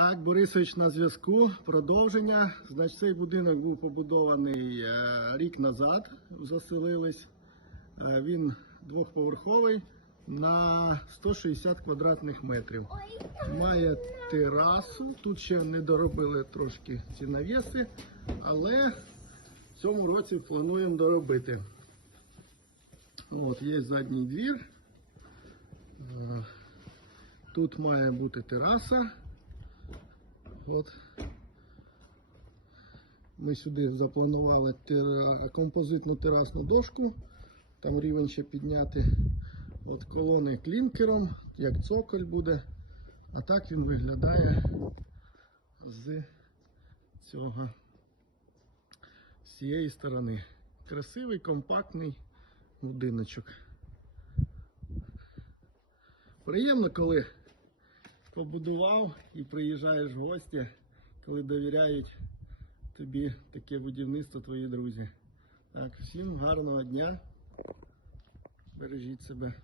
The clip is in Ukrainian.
Так, Борисович на зв'язку. Продовження. Значить, цей будинок був побудований е, рік назад. Заселились. Е, він двохповерховий на 160 квадратних метрів. Має терасу. Тут ще не доробили трошки ці навіси, але в цьому році плануємо доробити. От, є задній двір. Е, Тут має бути тераса. От. Ми сюди запланували композитну терасну дошку. Там рівень ще підняти. От колони клінкером, як цоколь буде. А так він виглядає з цього з цієї сторони. Красивий, компактний будиночок. Приємно, коли побудував і приїжджаєш в гості, коли довіряють тобі таке будівництво твої друзі. Так, всім гарного дня. Бережіть себе.